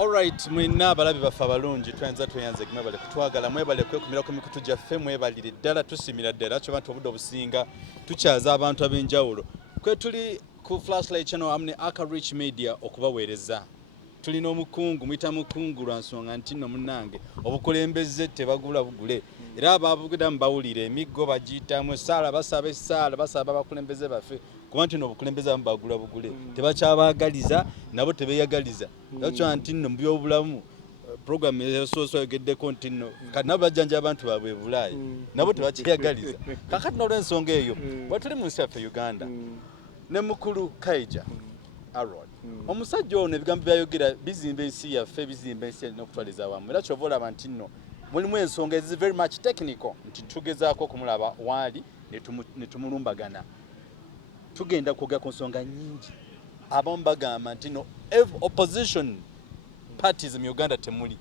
Alright, mwina abalabi baffe abalungi twenza tweyanze mwebale kutwagala mwebale kwekumira ku mikutu gyaffe mwebalire ddala tusimira ddala kyo bantu obudde obusinga tukyaza abantu ab'enjawulo kwe tuli ku Flashlight channel amne ARKRICH media okubaweereza tulina omukungu mwita mukungu lwa nsonga nti nno munnange obukulembeze tebagula bugule era abavugida mbawulire emiggo bagiyitamu essaala basaba essaala basaba abakulembeze baffe kuba nti obukulembeze abamu bagula bugule tebakyabaagaliza nabo tebeyagaliza nakyo nti nno mu byobulamu program esosoyogeddeko nti nno kati nabo bajjanja abantu baabwe e Bulaayi nabo tebakyeyagaliza kakati n'olw'ensonga eyo bwe tuli mu nsi yaffe Uganda ne mukulu kaija Arod omusajja ono ebigambo byayogera bizimba ensi yaffe bizimba ensi n'okutwaliza awamu era kyova olaba nti nno mulimu ensonga ezi very much technical nti tugezaako okumulaba waali ne tumulumbagana tugenda kwogera ku nsonga nyingi abamu bagamba nti no opposition parties mu Uganda temuli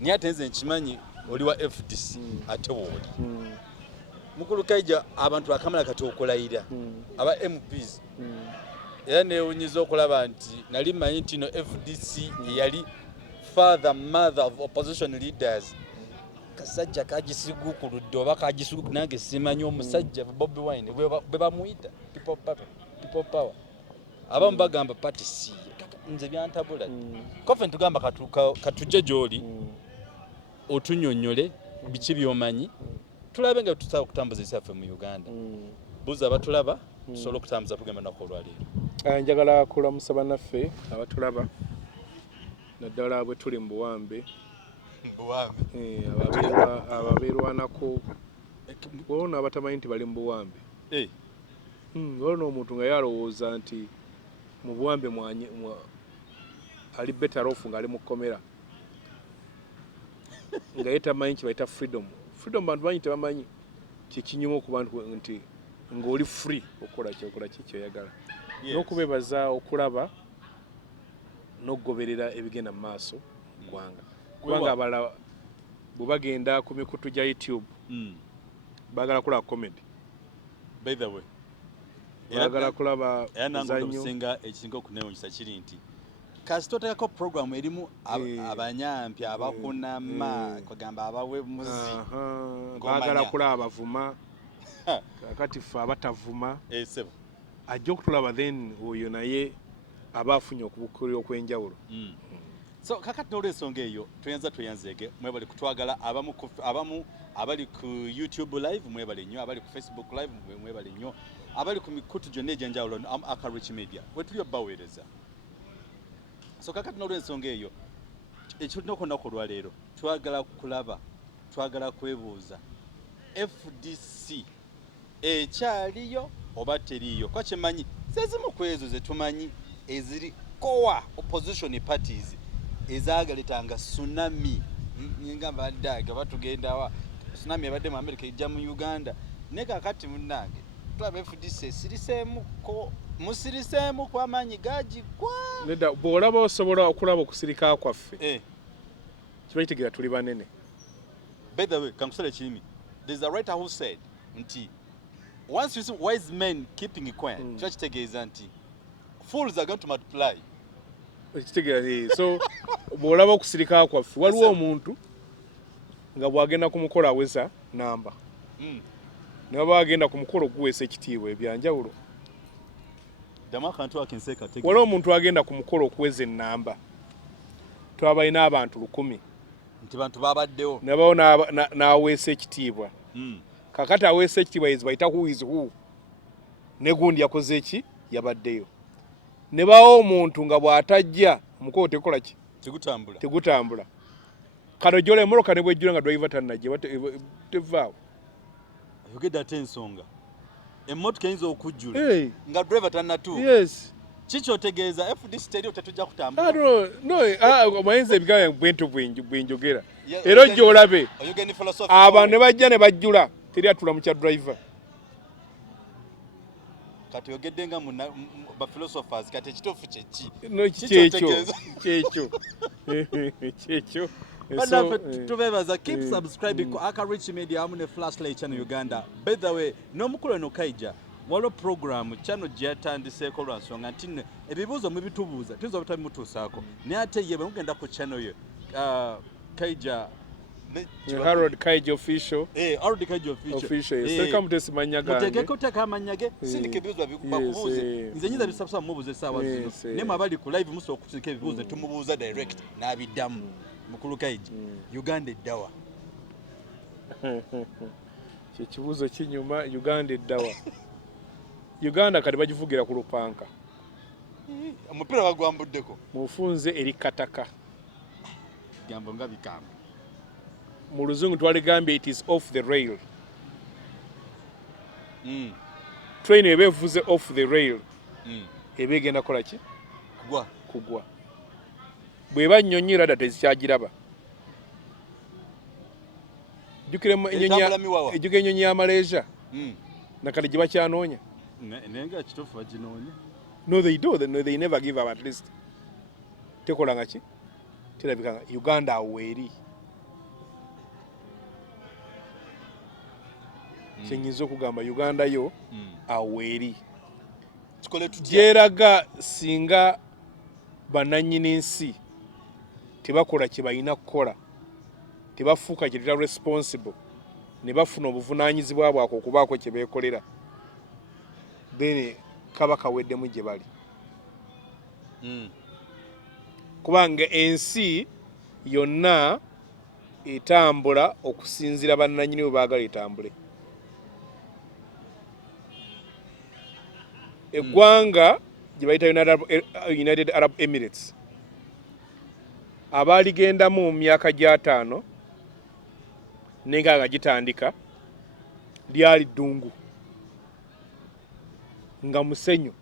naye ate nze nkimanyi oli wa FDC ate wooli mukulu kaija abantu bakamala kati okulayira aba MPs era neewunyiza okulaba nti nali manyi nti no FDC yali father mother of opposition leaders kasajja kagisigukuludde oba kagisugu nange simanyi omusajja Bobi Wine bwe bamuyita people power abamu bagamba party si nze byantabula Gwaffe ntugamba katujje gy'oli otunyonyole biki byomanyi tulabe nga tusobola okutambuza ensi yaffe mu Uganda buuza abatulaba tusobola okutambuza tugenda nako olwaleero njagala kulamusa bannaffe abatulaba naddala bwe tuli mu buwambe ababeerwanako olona abatamanyi nti bali mu buwambe olona omuntu nga yalowooza nti mu buwambe ali better off ng'ali mu kkomera nga ye tamanyi kibayita freedom bantu bangi tebamanyi kyekinyuma okuba nti ng'oli free okukola kyoyagala n'okubeebaza okulaba n'okugoberera ebigenda mu maaso ggwanga kubanga abalala bwe bagenda ku mikutu gya YouTube baagala kulaba comedy by the way baagala kulaba zanyo ekisinga okuneewunyisa kiri nti kasita oteekako programu erimu abanyampi abakunama kugamba abawemuzi baagala kulaba abavuma kakati ffe abatavuma ajja okutulaba then oyo naye aba afunye okubukulira okw'enjawulo so kakati n'olw'ensonga eyo tweyanzeege mwebale kutwagala abamu abali ku YouTube live mwebale nnyo abali ku Facebook live mwebale nnyo abali ku mikutu gyonna egy'enjawulo ARKRICH media wetuli obbaweereza so kakati n'olw'ensonga eyo ekitulina okunaku olwaleero twagala kulaba twagala kwebuuza FDC ekyaliyo oba teriyo kwa kyemanyi sezimu ku ezo ze tumanyi eziri core opposition parties ezagaletanga tsunami nyinga badaga batugenda tsunami ebadde mu America ejja mu Uganda ne kakati munnange tulaba FDC musirisemu kwa manyi gaji kwa neda bw'olaba osobola okulaba okusirika kwaffe kibayitegera tuli banene. By the way, kamusale kirimi, there's a writer who said nti once you see wise men keeping quiet kitegeeza nti fools are going to multiply. Kitegeeza so bw'olaba okusirika kwaffe waliwo omuntu nga bw'agenda ku mukolo aweza namba ne baba agenda ku mukolo guweesa ekitiibwa ebyanjawulo. Waliwo omuntu agenda ku mukolo okuweza ennamba twabalina abantu 100 nti bantu babaddewo nabawo n'aweesa ekitiibwa kakati aweesa ekitiibwa bayita who is who ne gundi yakoze eki yabaddeyo ne bawo omuntu nga bw'atajja omukolo tekola ki tegutambula kano gy'ola emmotoka ne bwejjula nga driver tannajja tevaawo ayogedde ate ensonga emmotoka eyinza okujjula nga driver tannatuuka. Yes. Kiki otegeeza FDC teri tetujja kutambula? Omayinza ebigambo bwento bwenjogera era ojja olabe abantu ne bajja ne bajjula teri atula mu kya driver. Kati oyogedde nga ba philosophers kati ekituufu kyeki kyekyo tubebaza keep subscribing ku ARKRICH media amu ne Flashlight channel Uganda. By the way, n'omukulu eno kaija waliwo program channel gye yatandiseeko lwa nsonga nti nno ebibuuzo mubitubuuza tuyinza obutabi mutuusaako naye ate ye bwe mugenda ku channel ye kaija Harold Kaija official. Harold Kaija official. Seka mutesi manya gange. Mutegeko taka amanya ge sindike ebibuuzo bakubuuze. Nze nyiza bisabisa mubuuze saawa zino. Ne mabali ku live muso okusika ebibuuzo tumubuuza direct n'abiddamu. Mukulu Kaija. Uganda eddawa. Kye kibuuzo kinyuma Uganda eddawa. Uganda kati bagivugira ku lupanka. Omupira bagwambuddeko. Mufunze eri kataka. Gambo nga bikamba. Mu luzungu twaligambye it is off the rail. Train ebe evuze off the rail. Ebe egenda kola ki? Kugwa. Bweba nnyonyi rada tezikyagiraba. Jukire ennyonyi ya Malaysia. Nakati gye bakyanoonya. Nenga kituufu baginoonya. No, they do. No, they never give up at least. Tekola nga ki? Terabika Uganda aweeri. Kyenyinza okugamba Uganda yo aweeri. Gyeraga singa bannannyini nsi tebakola kye balina kukola, tebafuuka kye tuta responsible, ne bafuna obuvunaanyizibwa bwako okubaako kye beekolera, then kaba kaweddemu gye bali. Kubanga ensi yonna etambula okusinziira bannannyini bwe baagala etambule. Eggwanga gye bayita United Arab Emirates abaaligendamu mu myaka gya 5 n'enkaaga gitandika lyali ddungu nga musenyu,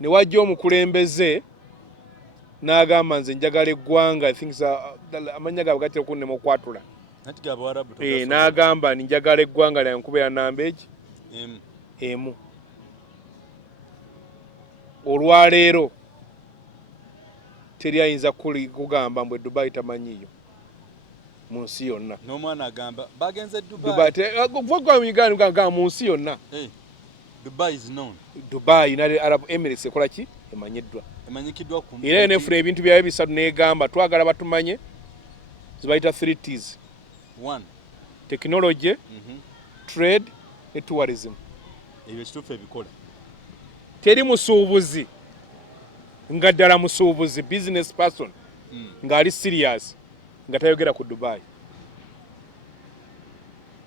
ne wajja omukulembeze n'agamba nze njagala eggwanga amanya gaabwe gatera okunnema okwatula, n'agamba njagala eggwanga lyange nkubeera namba egi emu. Olwaleero teri ayinza kugamba mbwe Dubai tamanyiyo mu nsi yonna. N'omwana agamba bagenze Dubai. Mu nsi yonna. Dubai is known. Dubai United Arab Emirates ekola ki? Emanyiddwa. Emanyikiddwa ku. Era enefuna ebintu byayo bisatu n'egamba twagala batumanye zibayita 3 T's. 1. Technology, trade ne tourism. Ebyo kituufu ebikola. Teri musuubuzi nga ddala musuubuzi business person nga ali serious nga tayogera ku Dubai.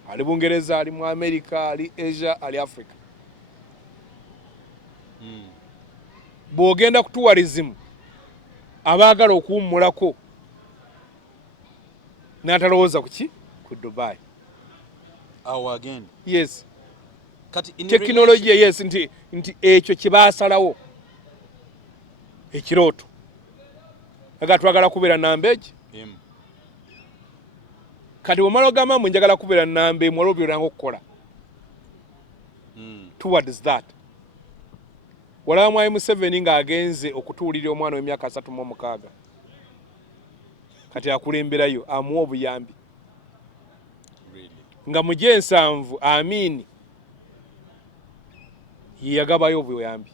Ali Bungereza, ali mu America, ali Asia, ali Africa. Bw'ogenda ku tourism abaagala okuwummulako n'atalowooza ku ki? Ku Dubai. Awo agenda. Yes. Technology yes nti ekyo kye baasalawo ekirooto aga twagala kubeera namba egi kati omala ogamba mwe njagala kubeera namba emu waliwo byolanga okukola towards that. Walaba mwami Museveni ng'agenze okutuulira omwana w'emyaka 36 kati akulemberayo amuwa obuyambi nga mu G7 Amini yagabayo obuyambi.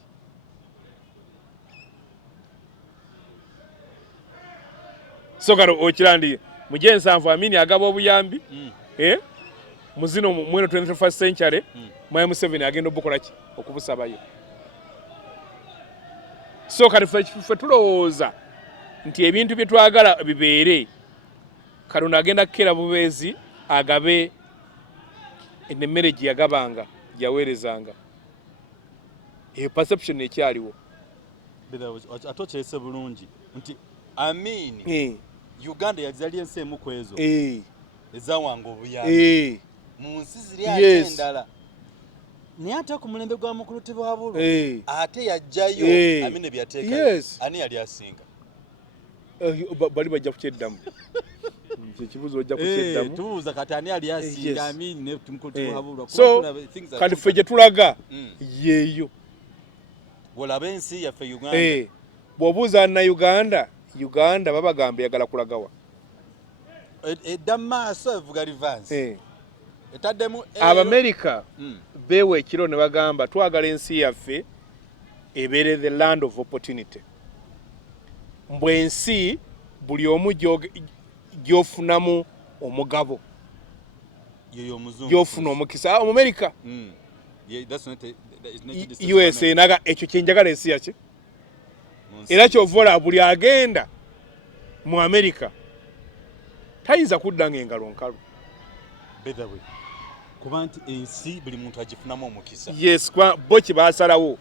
So karo okirandi mu G7 Amini agaba obuyambi muzino mweno 21st century mwami Museveni agenda obukola ki? Okubusabayo. So kati ffe tulowooza nti ebintu bye twagala bibeere Katonda agenda kukera bubeezi agabe emmere gye yagabanga gye yaweerezanga. Eyo perception ekyaliwo. Ate okyese bulungi nti Amini Uganda yazali ensi emu ku ezo ezawanga obuyambi mu nsi ziri ate endala. Naye ate ku mulembe gwa mukulu Tibuhabulo ate yajjayo Amini byateeka ani yali asinga. Bali bajja kukyeddamu. Ekibuuzo ojja kukyeddamu. Tubuuza kati ani yali asinga Amini ne mukulu Tibuhabulo. So kati ffe gye tulaga yeeyo. Olaba ensi yaffe Uganda. Bw'obuuza na Uganda babagamba yagala kulagawa. Edda maaso evuga reverse. etaddemu Abamerika beewa ekiro ne bagamba twagala ensi yaffe ebeere the land of opportunity. Mbwe ensi buli omu gy'ofunamu omugabo gy'ofuna omukisa Omumerika USA naga ekyo kyenjagala ensi yaki era ky'ovola buli agenda mu Amerika tayinza kudda ng'engalo nkalu. kuba nti ensi buli muntu agifunamu omukisa. Yes, bo kibaasalawo.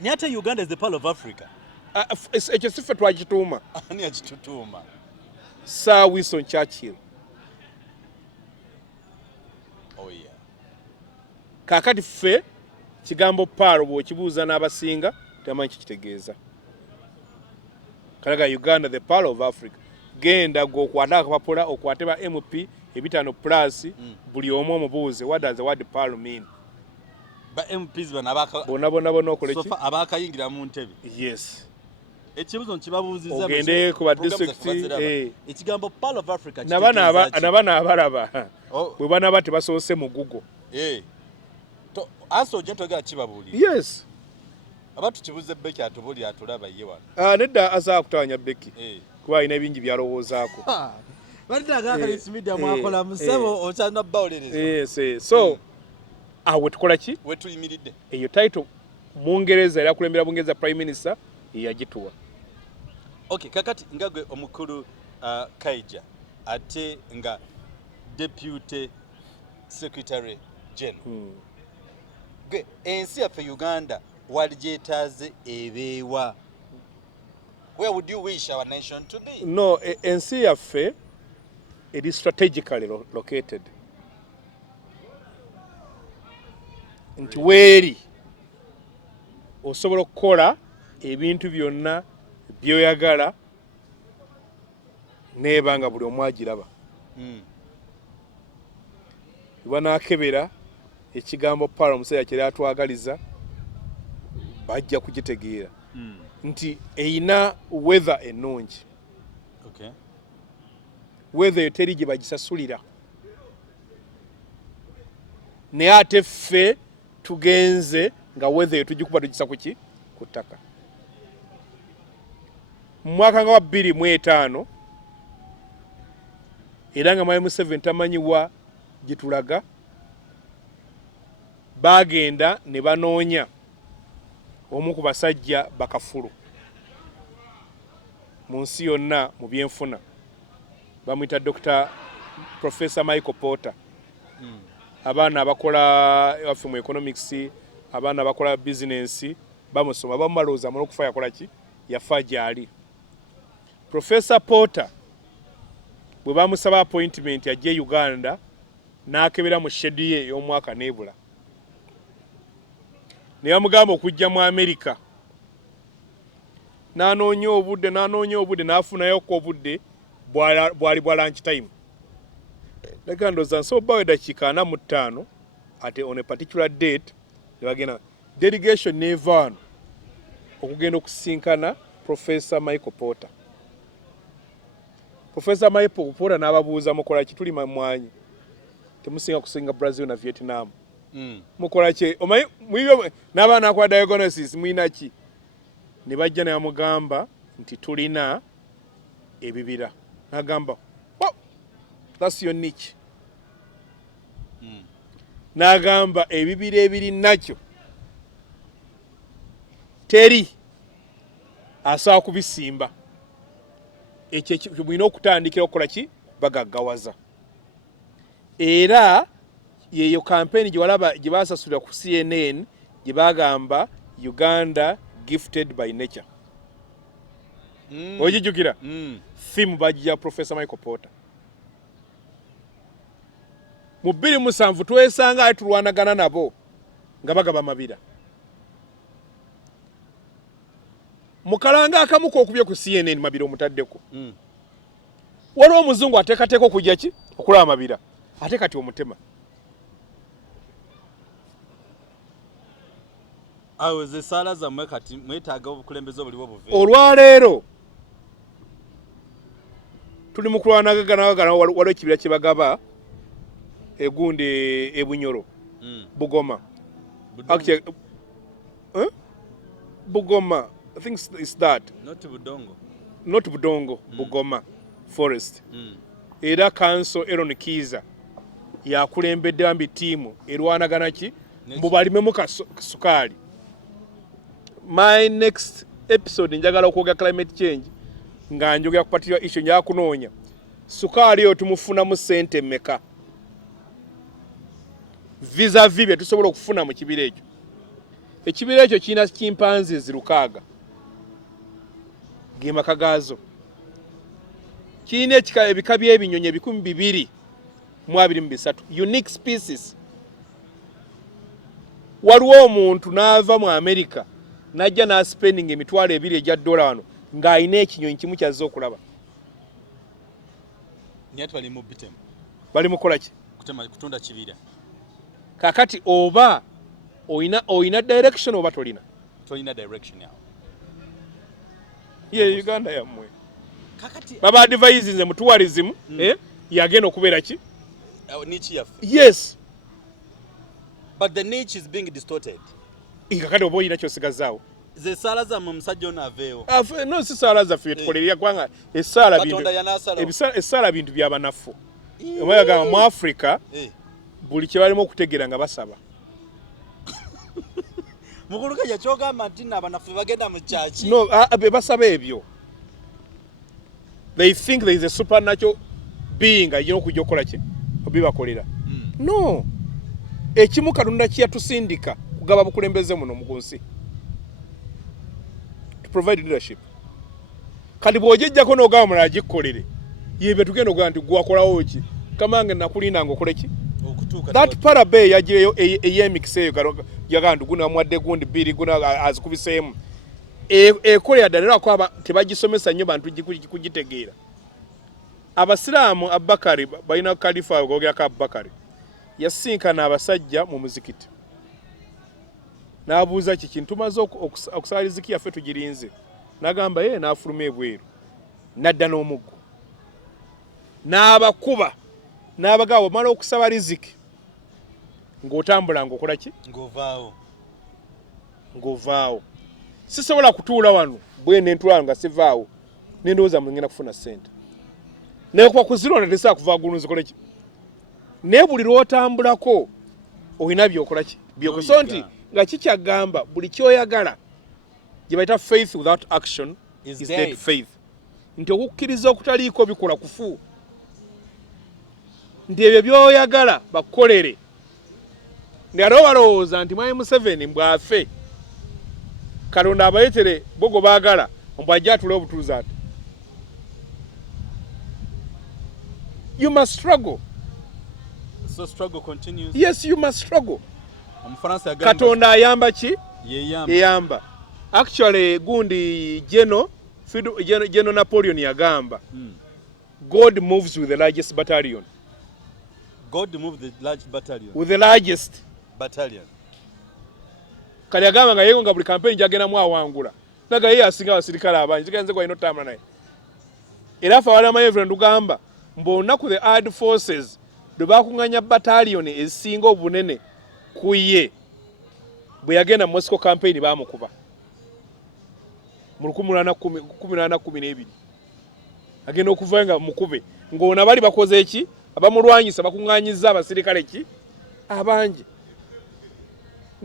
Naye ate Uganda is the pearl of Africa. Ekyo si ffe twagituuma. Ani agitutuuma? Sir Winston Churchill. Oh yeah. Kaakati ffe kigambo pearl bw'okibuuza n'abasinga tebamanyi kikitegeeza. Kalaga Uganda the pearl of Africa. Genda gwe okwata akapapula okwate ba MP ebitano plus buli omu omubuuze what does the word pearl mean? Ba MPs bona okoleki sofa abakayingira mu ntebe. Yes. Ekibuzo nkibabuuzizza ogende ku ba district ekigambo pearl of Africa nabana abalaba bwe bana bate basoose mu Google. Aso gentogera kibabuulira. Yes. Abatu kibuze Beki atubuli atulaba ye wano. Nedda asa kutanya Beki. Kuba ina bingi byalowoozaako. Baddaga ARKRICH media mwakola musebo okyana bawulereza. Yes. So awe tukola ki? We tuyimiridde. Eyo title Mungereza era kulembera Bungereza Prime Minister yagituwa. Okay, kakati ngagwe omukulu kaija ate nga Deputy Secretary General. Gwe ensi yaffe Uganda waligyetaaze ebeewa. Where would you wish our nation to be? No, ensi yaffe it is strategically located. Nti weeri osobola okukola ebintu byonna byoyagala nebanga buli omu agiraba. Banaakebera ekigambo pala omusajja kye atwagaliza bajja kugitegeera nti eyina weather ennungi. Okay. Weather teri gye bagisasulira. Naye ate ffe tugenze nga weather tugikuba tugisa kuki ku ttaka. Mu mwaka nga wa 2005 era nga Mwami Museveni tamanyiwa gitulaga bagenda ne banoonya omu ku basajja bakafulu mu nsi yonna mu byenfuna bamuyita Dr. Professor Michael Porter. Abaana abakola waffe mu economics, abaana abakola business bamusoma bamubalooza amala okufa yakola ki yafa gyali. Professor Porter bwe bamusaba appointment ajje Uganda n'akebera mu schedule ye y'omwaka nebula. Ne bamugamba okujja mu America. N'anoonya obudde n'afunayo ko obudde bwali bwa lunch time. Legandoza so bawe dakiika 45 ate on a particular date ne bagenda delegation nevan okugenda okusinkana Professor Michael Porter. Professor Michael Porter n'ababuuza mukola kituli mamwanyi temusinga kusinga Brazil na Vietnam. Mukola ki omanyi mwiyo n'abaana kwa diagnosis mwina ki ne bajja ne bamugamba nti tulina ebibira. N'agamba that's your niche. N'agamba ebibira ebiri nakyo teri asobola kubisimba. Ekyo mwina okutandikira okukola ki bagaggawaza. Era yeyo campaign gye walaba gye basasulira ku CNN gye bagamba Uganda gifted by nature. Ojijukira? Theme bajja Professor Michael Porter. Mu 2007 twesanga tulwanagana nabo nga bagaba mabira. Mukalanga akamu kokubye ku CNN mabira omutaddeko. Waliwo omuzungu ateekateeka okujja ki okulaba amabira ate kati omutema. Awo ze sala zammwe kati mwetaaga obukulembeze obuli buve. Olwaleero tuli mu kulwanagana waliwo ekibira kye bagaba egundi ebunyoro bugoma actually bugoma I think it's that not budongo bugoma forest era council Aaron Kiza yakulembedde ambi tiimu erwanagana ki mbubalimemu kasukali. My next episode njagala okwoga climate change nga njogera kupatira issue nja kunoonya sukali yo tumufuna mu sente meka vis-a-vis bye tusobola okufuna mu kibira ekyo. Ekibira ekyo kirina chimpanzees 600 gemaka gaazo, kirina ebika by'ebinyonyi 223 unique species. Waliwo omuntu n'ava mu America najja n'aspending emitwalo 2 egya dola wano ng'alina ekinyonyi kimu kyazze okulaba. Bali mukola ki? Kutunda kibira. Kakati oba oyina direction oba tolina? Tolina direction yawo. Ye Uganda yammwe. Kakati baba advise nze mu tourism yagenda okubeera ki? Niche yaffe. Yes. But the niche is being distorted. Kakati oba oyina ky'osigazaawo. Ze sala za musajja ono aveewo. No si sala zaffe tukolerera gwanga essala bintu. Essala bintu by'abanafu. Omwaga mu Africa buli kye balimo okutegeera nga basaba. Mukuluka yakyogamba nti n'abanafu bagenda mu kyaki. No, basaba ebyo. They think there is a supernatural being ayina okujja okukola ki obibakolera. No. Ekimu Katonda kyatusindika kugaba bukulembeze muno mu nsi. To provide leadership. Kati bw'ojejjako n'ogamba mulala gikkolere. Yebe tugenda ogamba nti gwakolawo ki? Kamange nakulinda ng'okole ki? That parabe yagireyo ey'emikisa eyo yagamba guna mwadde gundi 2 guna azikubiseemu. Ekolera ddala ko tebagisomesa nnyo bantu kugitegeera. Abasiraamu Abubakari balina kalifa ogogera Abubakari yasinkana abasajja mu muzikiti n'abuuza ki kintu tumaze okusala riziki yaffe tugirinze n'agamba n'afuluma ebweru n'adda n'omuggo n'abakuba n'abagabo mala okusaba riziki ng'otambula ng'okola ki ng'ovaawo. Sisobola kutuula wano bwe n'entwala nga sivaawo n'endowooza ngenda kufuna ssente naye kuba kuzirona tesaa kuva gulu nzikole ki naye buli lw'otambulako olina byokola ki byokoso nti nga kikyagamba buli kyoyagala gye bayita faith without action is dead faith. Nti okukkiriza okutaliiko bikola kufu. Nti ebyo byoyagala bakolere. Ndi ate balowooza nti Mwami Museveni mbwafe Katonda abayetere bogo baagala mbwajja atule obutuuzi ate. You must struggle. So struggle continues. Yes, you must struggle. Katonda ayamba ki? Yeyamba. Actually gundi General Napoleon yagamba. God moves with the largest battalion. God moves the large battalion. With the largest battalion. Kali agamba nga yego nga buli campaign jagenda mu awangula. Naga yeye asinga abasirikale abangi zigenze kwa ino tamla naye. Era fa wala maye friend ugamba mbona ku the armed forces do bakunganya battalion esinga obunene kuye bwe yagenda Moscow campaign bamukuba mu 1812 agenda okuvanga mukube ngona bali bakoze eki abamulwanyisa bakunganyiza abasirikale ki abangi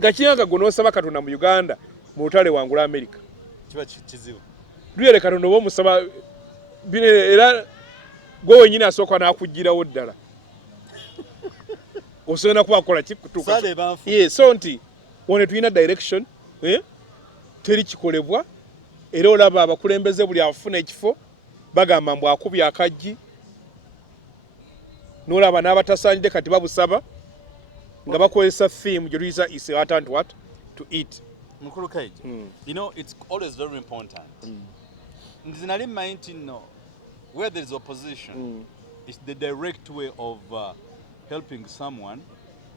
ngakinga gonosaba Katonda mu Uganda mu lutale wangula America kiba kizibu luyere Katonda bo musaba bine era go nyina asokwa nakugirawo ddala osona kuba kola kikutuka so nti wone tuina direction teri kikolebwa era olaba abakulembeze buli afuna ekifo bagamba mbu akubya akajji nolaba n'abatasanjide kati babusaba nga bakozesa theme gye tuyisa is what to eat. Mukulu kaija. You know, it's always very important. Nzinali mind no where there is opposition, it's the direct way of helping someone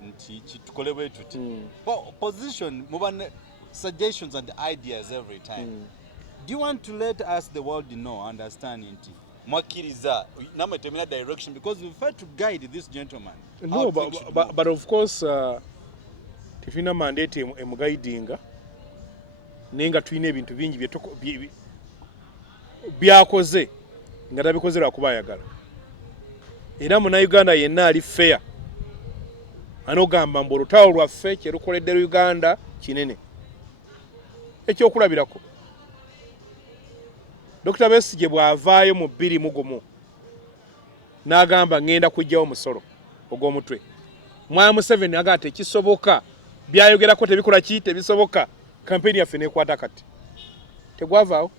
nti tukolewe tuti. But opposition mubane suggestions and ideas every time. Do you want to let us the world know, understand nti mwakiriza namwe temina direction because we try to guide this gentleman. No, but of course tifina mandate emuguidinga nenga tulina ebintu bingi byakoze nga tabikozera kuba ayagala era Munnayuganda yenna ali fair anogamba mbu olutalo lwaffe kyerukoledde Uganda kinene ekyokulabirako Dr. Besigye bw'avaayo mu 2021 n'agamba ngenda kujjawo musolo ogw'omutwe Mwami Museveni agamba tekisoboka byayogerako tebikola ki tebisoboka kampeni yaffe nekwata kati tegwavaawo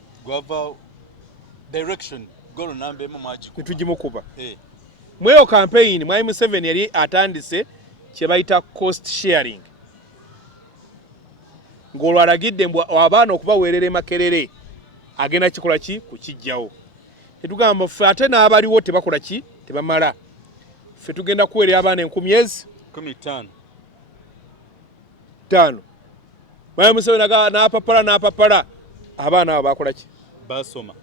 direction golo nambe mamaji tugimukuba mweyo campaign Mwami Museveni yali atandise kye bayita cost sharing ng'olwo alagidde mbu abaana okubaweerera Makerere agenda kikola ki kukijjawo tetugamba ffe ate n'abaliwo tebakola ki tebamala ffe tugenda kuweerera abaana 15 Mwami Museveni n'apapala abaana abo bakola ki basoma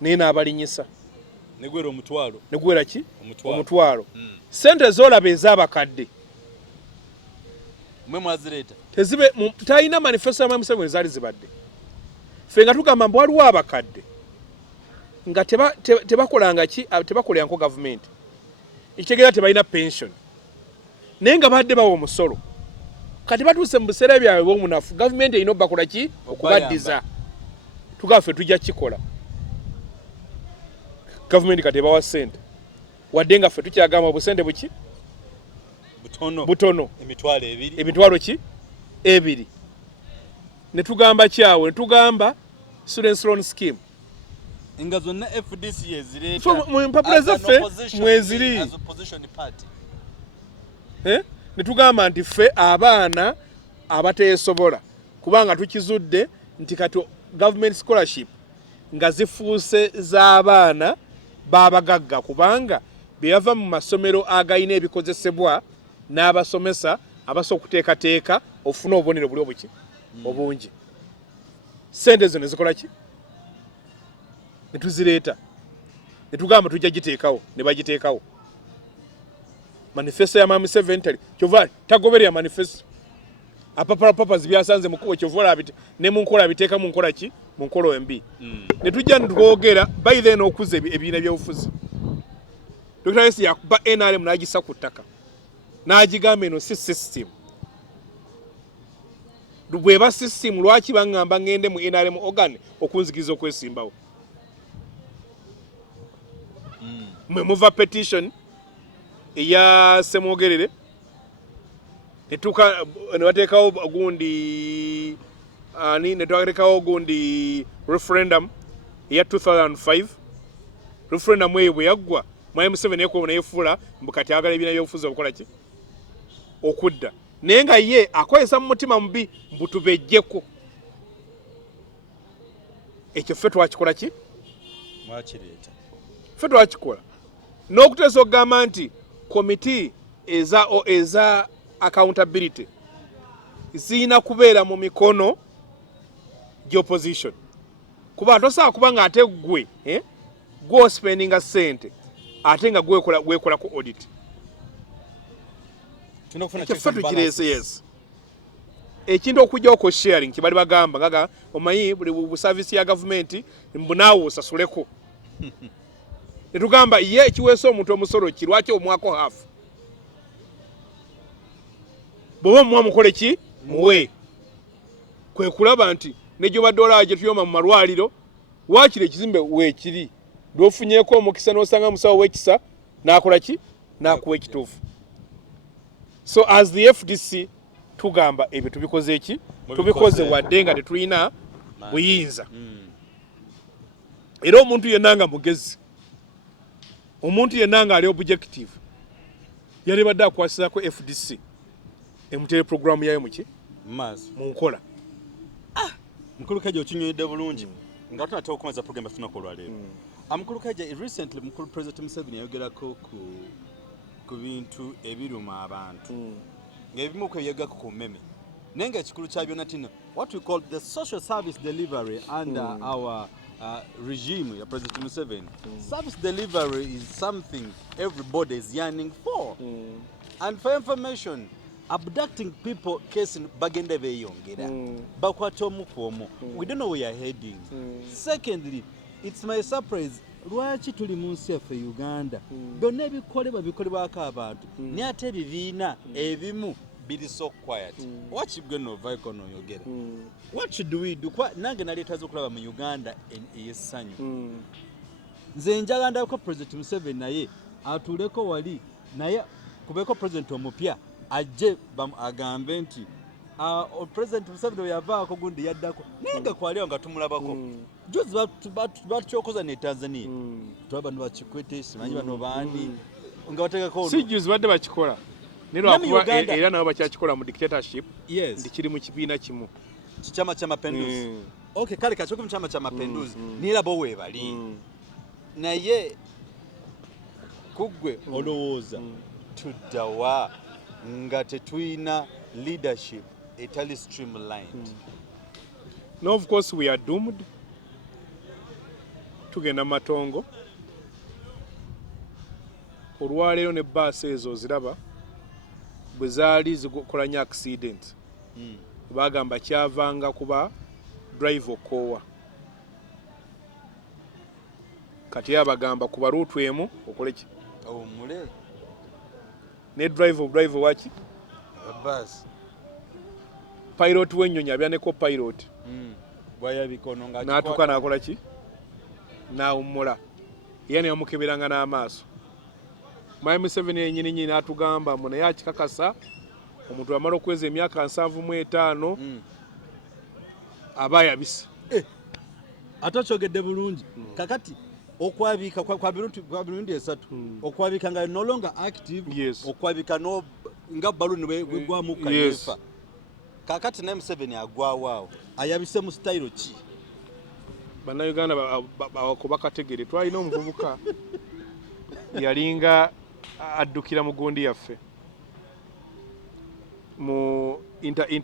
naye n'abalinyisa negwera omutwalo negwera ki omutwalo sente zolaba ez'abakadde mwe mwazireta tezibe talina manifesto ya Mwami Museveni zaali zibadde ffe nga tugamba mbu waliwo abakadde nga tebakolanga ki tebakoleranko gavumenti ekitegeera tebalina pension naye nga badde bawa omusolo kati batuuse mu biseera byabwe bw'omunafu gavumenti erina obbakola ki okubaddiza tugaffe tujja kikola gavumenti kati ebawa ssente wadde nga ffe tukyagamba obusente buki butono emitwalo ki ebiri ne tugamba kyawe ne tugamba students loan scheme nga zonna FDC yezireeta mu mpapula zaffe mweziri ne tugamba nti ffe abaana abateesobola kubanga tukizudde nti kati government scholarship nga zifuuse z'abaana babagagga kubanga byava mu masomero agayina ebikozesebwa n'abasomesa abasobola okuteekateeka ofuna obubonero buli obuki obungi sente zo ne zikola ki ne tuzireeta ne tugamba tujja giteekawo ne bagiteekawo manifesto ya Mwami Museveni tali kyova tagoberera manifesto apapala zibyasanze mukubo kyova abite ne munkola abiteeka mu nkola ki mu nkolo embi ne tujja ntwogera by then okuze ebiina by'obufuzi Dr. Yesu yakuba NRM n'agisa ku ttaka n'agigamba eno si system bweba system lwaki bangamba ngende mu NRM organ okunzikiriza okwesimbawo mwe muva petition eya Semwogerere netuka ne bateekawo gundi ne twateekawo gundi referendum eya 2005 referendum eyo bwe yaggwa Mwami Museveni yeekubona yefuula mbu kati agala ebiina by'obufuzi obukola ki okudda naye nga ye akozesa mu mutima mubi mbu tubejjeko ekyo ffe twakikola ki mwakireeta ffe twakikola n'okuteesa okugamba nti komiti eza accountability zirina kubeera mu mikono gy'opposition kuba tosobola kuba nga ate gwe gw'ospendinga ssente ate nga gwekola ku audit ffe tukireese yes ekintu okujjawo ko sharing kye bali bagamba ngaga omanyi buli busaavisi ya gavumenti mbunaawe osasuleko ne tugamba ye ekiweesa omuntu omusolo kirwaki omwako hafu bw'oba muwamukola ki muwe kwe kulaba nti nejobadde olaba gye tuyoma mu malwaliro waakiri ekizimbe weekiri lwofunyeeko omukisa n'osanga musawo w'ekisa n'akola ki n'akuwa ekituufu so as the FDC tugamba ebyo tubikoze eki tubikoze wadde nga tetulina buyinza era omuntu yenna nga mugezi omuntu yenna nga ali objective yali badde akwasizako FDC emutere programu yayo muki mu nkola mukulu kaija okinyonyedde bulungi nga tunatera okukomeza program efunako olwaleero mukulu kaija recently mukulu president Museveni yayogerako ku bintu ebiruma abantu ng'ebimu ku ebyegako ku mmeme naye nga ekikulu kya byonna tino what we call the social service delivery under our regime ya President Museveni, service delivery is something everybody is yearning for. And for information, abducting people case bagende beyongera bakwata omukomo. We don't know where you're heading. Secondly, it's my surprise lwaki tuli mu nsi yaffe Uganda byonna ebikolebwako abantu naye ate ebibiina ebimu biri so quiet. Wakibwe nova okunonyereza. What should we do? Nange naleetaze okulaba mu Uganda ey'essanyu. Nze njagala ko President Museveni naye atuuleko wali naye kubeko President Omupya ajje agambe nti President Museveni we yavaako gundi yaddako nenga kwaliwo nga tumulabako. Juzi batukyokoza ne Tanzania tulaba bano bakikwete simanyi bano baani nga bateekako si juzi badde bakikola era nabo bakyakikola mu dictatorship. Ndi kiri mu kibiina kimu Chama cha Mapinduzi. Okay, kale kachoke mu Chama cha Mapinduzi nirabo webali naye kugwe olowooza tuddawa nga tetulina leadership etali streamlined. No, of course we are doomed. Tugenda matongo olwaleero ne baasi ezo ziraba bwe zaali zikolanya accident bagamba kyavanga kuba drive okoowa kati abagamba kuba ruutu emu okole ki omule ne drive waki bus pilot w'ennyonyi abyaneko pilot bwayabikono nga n'atuuka n'akola ki n'awummula yani yamukeberanga n'amaaso. Mwami Museveni yennyini n'atugamba mu naye akikakasa omuntu amala okweza emyaka 75 aba yabise. Ate okyogedde bulungi kakati okwabika kwa birundi esatu okwabika nga no longer active okwabika no nga baluni bwegwamu kanefa kakati naye Museveni agwawaawo ayabise mu style ki Bannayuganda bakategere twalina omuvubuka yalinga addukira mu gundi yaffe mu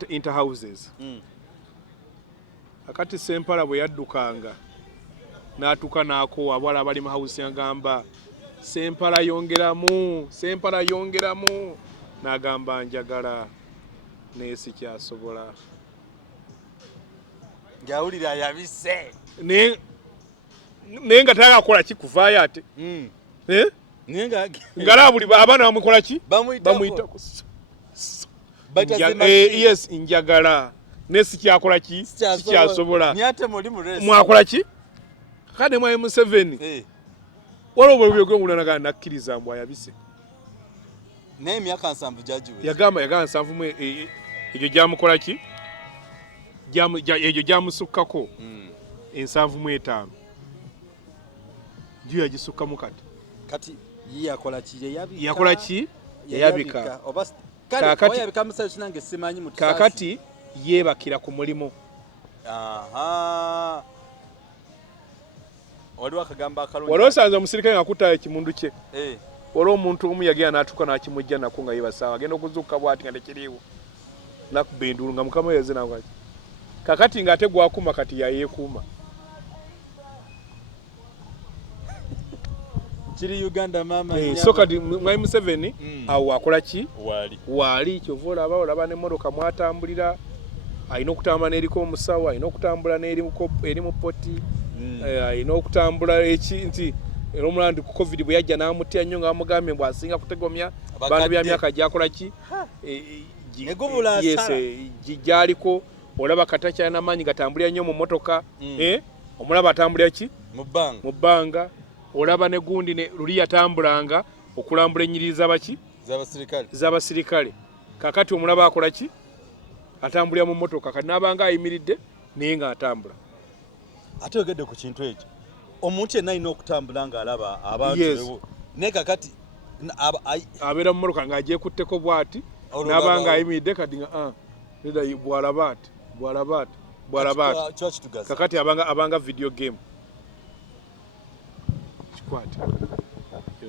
inter houses akati sempala bwe yaddukanga n'atuuka n'akoowa abawala abali mu house yagamba sempala yongeramu n'agamba njagala naye sikyasobola ng'awulira yabise naye nga tagakola ki kuvaayo ate ngalaabuli abaana bamukola ki bamuyita yes njagala naye sikyakola ki sikyasobola mwakola ki kade Mwami Museveni waliwo bwebyoge omulanaga nakkiriza mbw ayabise naye emyaka 7 gyagiweza yagamba 7 egyo gyamukola ki egyo gyamusukkako 75 gyo yagisukkamu kati yakola ki yayabika kakati yeebakira ku mulimu. Waliwo osanze omusirikale ng'akutta ekimundu kye waliwo omuntu omu yagenda n'atuuka n'akimujja nako nga yeebasaawa agenda okuzuuka bw'ati nga tekiriiwo nakuba enduulu nga mukama yeze nagwaki kakati ng'ate gwakuma kati yayeekuuma kiri Uganda mama so kati Mwami Museveni awo akola ki waali kyova olaba n'emmotoka mwatambulira alina okutambula n'eriko omusawo alina okutambula n'eri mu poti alina okutambula nti era omulandi ku covid bwe yajja n'amutya nnyo ng'amugambye mbw asinga kutegomya bantu bya myaka gyakola ki gyaliko olaba katakyalina maanyi gatambulira nnyo mu motoka omulaba atambulira ki mu bbanga olaba ne gundi luli yatambulanga okulambula ennyiriri z'abasirikale kakati omulaba akola ki atambulira mu motoka kati n'abanga ayimiridde naye ng'atambula. Ate ogedde ku kintu ekyo omuntu yenna alina okutambula ng'alaba abantu naye kakati abeera mu motoka ng'agyekutteko bw'ati n'abanga ayimiridde kati nga bw'alaba ati kakati abanga video game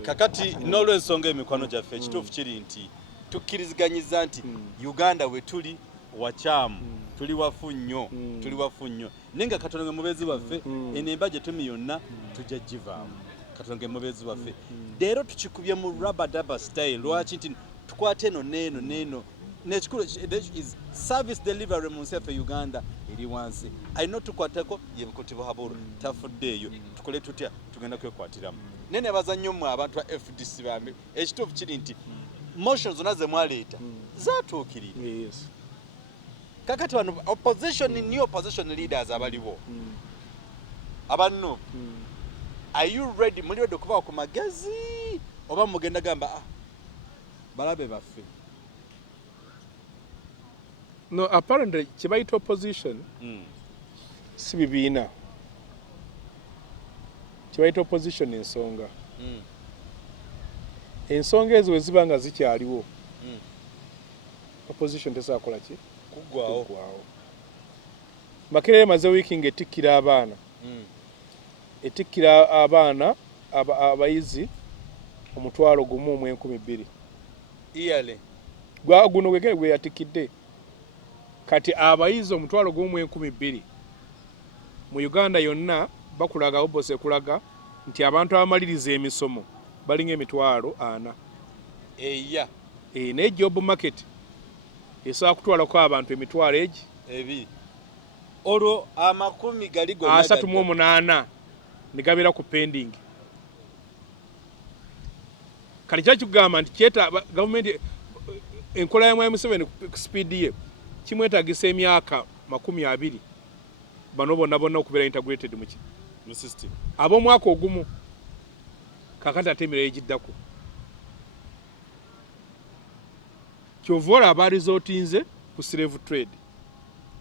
kakati n'olw'ensonga emikwano gyaffe ekituufu kiri nti tukkiriziganyiza nti Uganda we tuli wakyamu tuli wafu nnyo nenga Katonda mubezi waffe enemba gye tumi yonna tujja givaamu Katonda mubezi waffe leero tukikubye mu rubber style lwaki nti tukwate eno neeno nekikulu is service delivery mu nsi yaffe Uganda eri wansi alina tukwateko yebikutibo habulu tafuddeeyo tukole tutya tugenda kwekwatiramu nene baza nnyo mu abantu ba FDC bambi ekituufu kiri nti motions zonna ze mwaleeta zaatuukirira yes kakati wano new opposition leaders abaliwo abanno are you ready muli ready okuba ku magezi oba mugenda gamba balabe baffe no apparently kibayita opposition si bibiina kibayita opposition ensonga ensonga ezo weziba nga zikyaliwo opposition tesaakola ki kuggwawo Makerere maze wiiki ng'etikkira abaana etikkira abaana abayizi 1,120,000 iyale guno gwe yatikkidde kati abayizi 1,120,000 mu Uganda yonna bakulaga obose kulaga nti abantu abamaliriza emisomo balinga 40,000 eya ne job market esobola kutwalako abantu 2,000 olwo 10 gali gonna 38 ne gabeera ku pending kali kyakigamba nti kyeta gavumenti enkola ya Museveni ku speed ye kimwetaagisa emyaka 20 bano bonna okubeera integrated mu system ab'omwaka ogumu kakati ate emirala egiddako kyovoola abarizootinze ku slave trade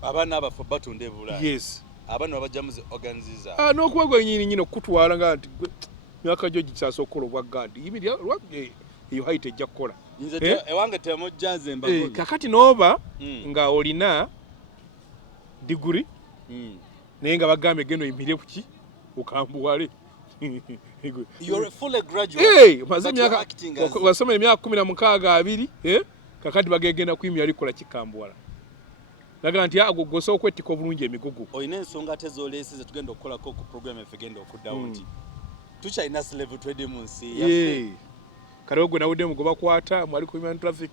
abaana abafu batunda ebulaaya yes abaana abajjamuzi organizer n'okuba gwe nyini okukutwala nga nti myaka gyo gikyasa okukola obwa gadi eyo hayita ejja kukola ewange temujjanze mbagozi kakati n'oba nga olina diguri naye nga bagambye genda oyimirire ku ki okambuwale you're a full graduate maze emyaka wasoma emyaka 16 kakati bagegenda kuyimira likola kikambuwala laga nti ago goso okwetika obulungi emigugu oyina ensonga tezoleeseze tugenda okukolako ku program efe genda okuddawo nti tukyalina slave trade mu nsi yaffe kale gwe nawudde mugoba kwata mwali ku human traffic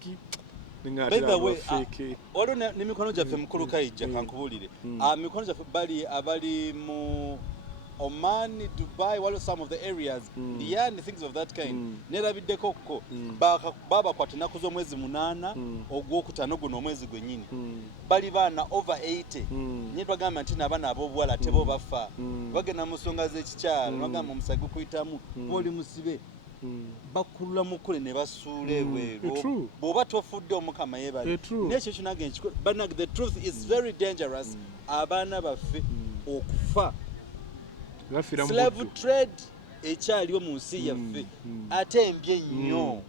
waliwo n'emikono gyaffe mukulu kaija kankubuulire mikono gyaffe abali mu Oman, Dubai, waliwo some of the areas and things of that kind nerabiddeko ko baba kwata ennaku z'omwezi 8 ogwokutaano guno omwezi gwennyini bali baana over 80 nye twagamba nti n'abaana ab'obuwala tebo bafa bagenda mu nsonga z'ekikyalo bagamba omusagi gukuyitamu bw'oli musibe bakulula mukule ne basuula ebweru bw'oba tofudde omukama yebali n'ekyo kinage but the truth is very dangerous abaana baffe okufa slave trade ekyaliwo mu nsi yaffe ate embi nnyo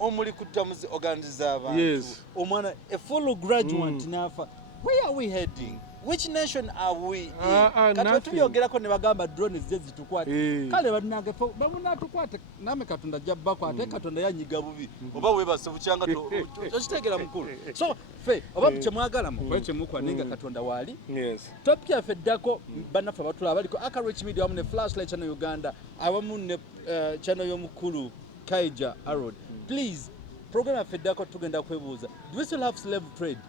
omuli kutamuzi organize abantu omwana a full graduate nafa where are we heading which nation are we in kati tuyogerako ne bagamba drone zije zitukwate kale banange bamunatukwate name Katonda jabbakwate Katonda yanyiga bubi oba webase bukyanga tokitegera mukulu so fe oba kyemwagala mukweche mukwa ninga Katonda wali top ya feddako banafa batula abaliko ARKRICH media wamu ne flashlight channel Uganda awamu ne channel y'omukulu kaija arod please program ya feddako tugenda kwebuuza do we still have slave trade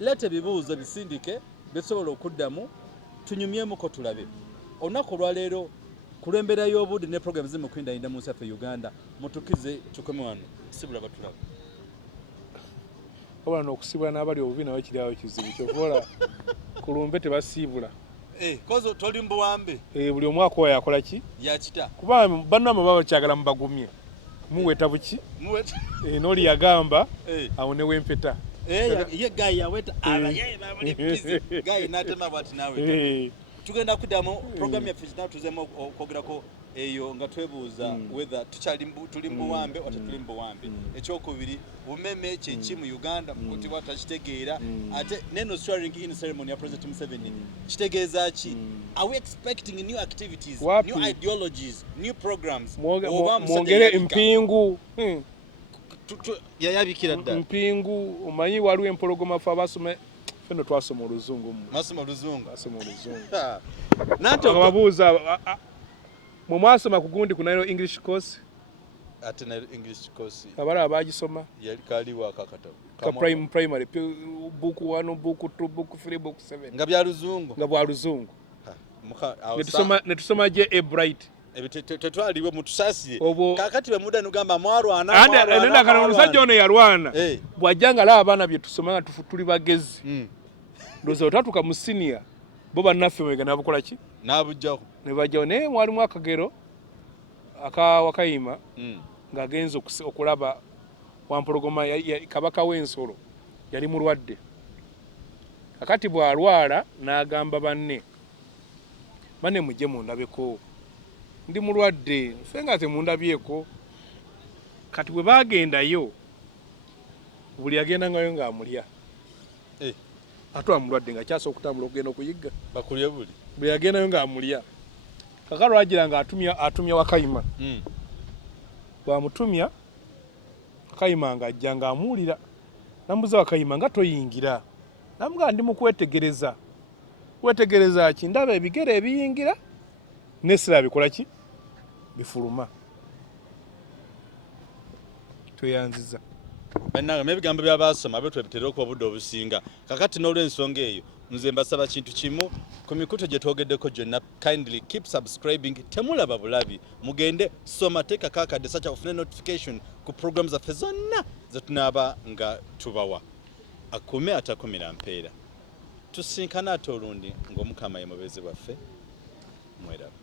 lete bibuuza bisindike besobola okuddamu tunyumyemu ko tulabe olunaku olwaleero kulembera y'obudde ne program zimu kwindainda mu nsi yaffe Uganda mutukize tukome wano sibula batulaba oba n'okusibula n'abali obubi nawe kiri awo kizibu kyovoola kulumbe tebasiibula kozo toli mbuwambe buli omwaka oyo akola ki yakita kuba bannamwe baba bakyagala mubagumye muweta buki n'oli yagamba awo ne wempeta ye guy yaweta abaye babuli busy guy natema bwati nawe tugenda kudamu program ya fijina tuzemo okogerako eyo nga twebuuza whether tuli mbuwambe oba tetuli mbuwambe ekyokubiri bumeme kyenki mu Uganda kuti watakitegeera ate neno swearing in ceremony ya President Museveni kitegeeza ki are we expecting new activities new ideologies new programs mwongere empingu yayabikira ddala mpingu omanyi waliwo empologoma fe feno twasoma oluzungu mwasoma oluzungu nanti ababuuza mwe mwasoma ku gundi kunayo English course ate na English course abala bagisoma yali kaliwa kakatabu ka primary book 1 book 2 book 3 book 7 nga bya luzungu netusoma je a bright tetwaliwe mutusasiye kakati be muda nugamba mwarwana nenda kana omusajja ono yalwana bwajjanga la abaana bye tusoma tuli bagezi ndozo otatuka mu senior bo bannaffe mwega nabukola ki nabujjaho ne bajjaho naye mwalimu akagero wakayima ng'agenza okulaba wampologoma kabaka w'ensolo yali mulwadde kakati bw'alwala n'agamba banne mujje mundabeko ndi mulwadde nfe nga temundabyeko kati bwe bagendayo buli agendangayo ng'amulya ate amulwadde nga kyasa okutambula okugenda okuyigga bakulye buli agendayo ng'amulya kakalo agira nga atumya wakayima bwamutumya wakayima nga ajja ng'amuwulira namubuuza wakayima nga toyingira namugaa ndi mu kwetegereza ki ndaba ebigere ebiyingira nesira bikola ki bifuluma tweyanziza bannange ebigambo by'abasoma byo twebitera okuba obudde obusinga kakati n'olw'ensonga eyo nze mbasaba kintu kimu ku mikutu gye twogeddeko gyonna kindly keep subscribing temulaba bulabi mugende soma teekako akadde sacha ofune notification ku program zaffe zonna zetunaaba nga tubawa akume atakumira mpeera tusinkana ate olundi ng'omukama ye mubezi bwaffe mweraba